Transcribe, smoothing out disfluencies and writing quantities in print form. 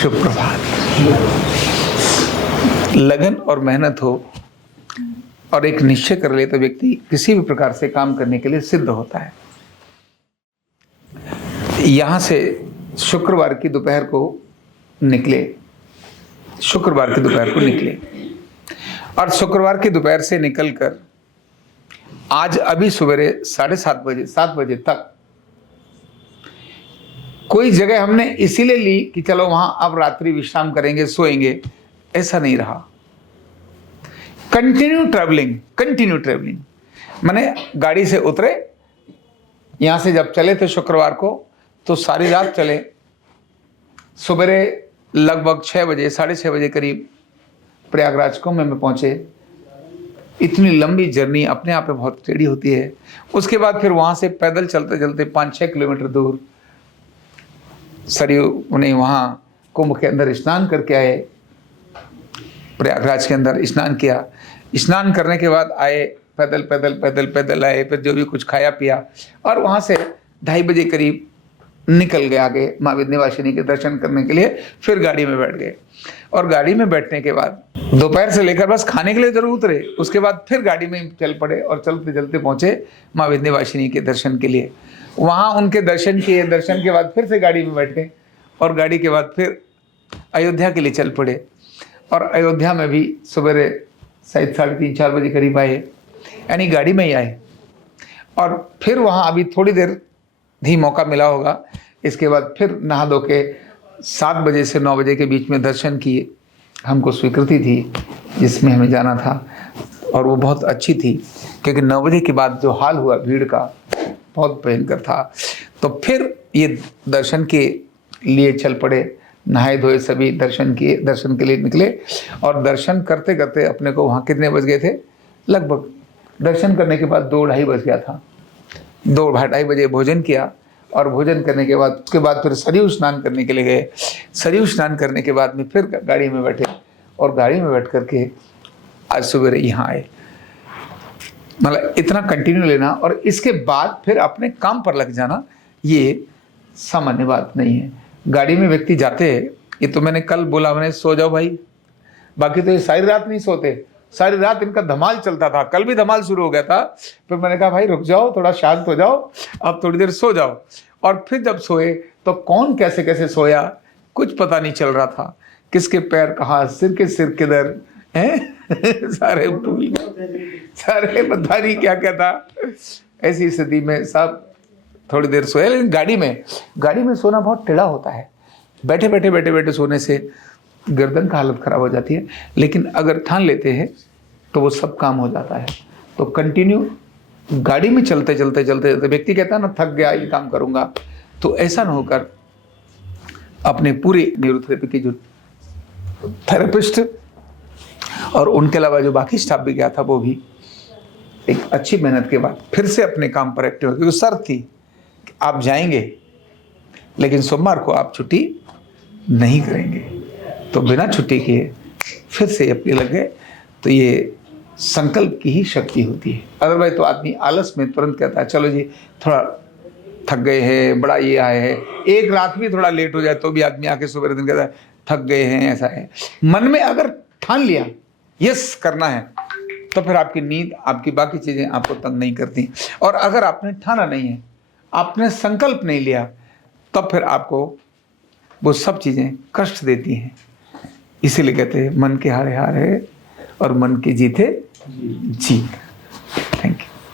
शुभ प्रभात। लगन और मेहनत हो और एक निश्चय कर ले तो व्यक्ति किसी भी प्रकार से काम करने के लिए सिद्ध होता है। यहाँ से शुक्रवार की दोपहर को निकले और शुक्रवार की दोपहर से निकलकर आज अभी सवेरे 7:30 बजे तक कोई जगह हमने इसीलिए ली कि चलो वहां अब रात्रि विश्राम करेंगे, सोएंगे, ऐसा नहीं रहा। कंटिन्यू ट्रैवलिंग माने गाड़ी से उतरे, यहां से जब चले थे शुक्रवार को तो सारी रात चले। सवेरे लगभग 6 बजे 6:30 बजे करीब प्रयागराज कुंभ में पहुंचे। इतनी लंबी जर्नी अपने आप में बहुत टेढ़ी होती है। उसके बाद फिर वहां से पैदल चलते चलते 5-6 किलोमीटर दूर सरयू उन्हें वहाँ कुंभ के अंदर स्नान करके आए। प्रयागराज के अंदर स्नान किया। स्नान करने के बाद आए, पैदल आए, फिर जो भी कुछ खाया पिया और वहाँ से 2:30 बजे करीब निकल गए आगे माँ विंध्यवासिनी के दर्शन करने के लिए। फिर गाड़ी में बैठ गए और गाड़ी में बैठने के बाद दोपहर से लेकर बस खाने के लिए जरूर उतरे। उसके बाद फिर गाड़ी में चल पड़े और चलते चलते पहुँचे माँ विंध्यवासिनी के दर्शन के लिए। वहाँ उनके दर्शन किए, दर्शन के बाद फिर से गाड़ी में बैठ गए और गाड़ी के बाद फिर अयोध्या के लिए चल पड़े। और अयोध्या में भी सवेरे शायद 3:30-4 बजे करीब आए, यानी गाड़ी में ही आए। और फिर वहाँ अभी थोड़ी देर ही मौका मिला होगा। इसके बाद फिर नहा धो के 7 बजे से 9 बजे के बीच में दर्शन किए। हमको स्वीकृति थी जिसमें हमें जाना था और वो बहुत अच्छी थी, क्योंकि 9 बजे के बाद जो हाल हुआ भीड़ का बहुत भयंकर था। तो फिर ये दर्शन के लिए चल पड़े, नहाए धोए सभी, दर्शन किए, दर्शन के लिए निकले। और दर्शन करते करते अपने को वहाँ कितने बज गए थे, लगभग दर्शन करने के बाद 2-2:30 बज गया था। 2-2:30 बजे भोजन किया और भोजन करने के बाद उसके बाद फिर सरयू स्नान करने के लिए गए। सरयू स्नान करने के बाद में फिर गाड़ी में बैठे और गाड़ी में बैठ करके आज सवेरे यहाँ आए। मतलब इतना कंटिन्यू लेना और इसके बाद फिर अपने काम पर लग जाना, ये सामान्य बात नहीं है। गाड़ी में व्यक्ति जाते हैं, ये तो मैंने कल बोला, मैंने सो जाओ भाई, बाकी तो ये सारी रात नहीं सोते। सारी रात इनका धमाल चलता था। कल भी धमाल शुरू हो गया था। फिर मैंने कहा भाई रुक जाओ, थोड़ा शांत हो जाओ, अब थोड़ी देर सो जाओ। और फिर जब सोए तो कौन कैसे कैसे सोया कुछ पता नहीं चल रहा था। किसके पैर कहाँ, सिर किधर है सारे पता नहीं क्या क्या था। ऐसी स्थिति में सब थोड़ी देर सोए। लेकिन गाड़ी में सोना बहुत टेढ़ा होता है। बैठे सोने से गर्दन का हालत खराब हो जाती है। लेकिन अगर ठान लेते हैं तो वो सब काम हो जाता है। तो कंटिन्यू गाड़ी में चलते व्यक्ति कहता है ना, थक गया, ये काम करूँगा, तो ऐसा ना होकर अपने पूरे न्यूरोथेरेपी के जो थेरेपिस्ट और उनके अलावा जो बाकी स्टाफ भी गया था, वो भी एक अच्छी मेहनत के बाद फिर से अपने काम पर एक्टिव हो। क्योंकि शर्त थी कि आप जाएंगे लेकिन सोमवार को आप छुट्टी नहीं करेंगे। तो बिना छुट्टी किए फिर से अपने लग गए। तो ये संकल्प की ही शक्ति होती है। अदरवाइज तो आदमी आलस में तुरंत कहता है चलो जी थोड़ा थक गए हैं, बड़ा ये आए हैं। एक रात भी थोड़ा लेट हो जाए तो भी आदमी आके सुबह दिन कहता है थक गए हैं, ऐसा है। मन में अगर ठान लिया यस करना है तो फिर आपकी नींद, आपकी बाकी चीज़ें आपको तंग नहीं करती। और अगर आपने ठाना नहीं है, आपने संकल्प नहीं लिया, तब फिर आपको वो सब चीज़ें कष्ट देती हैं। इसीलिए कहते हैं मन के हारे हार है और मन के जीते जीत।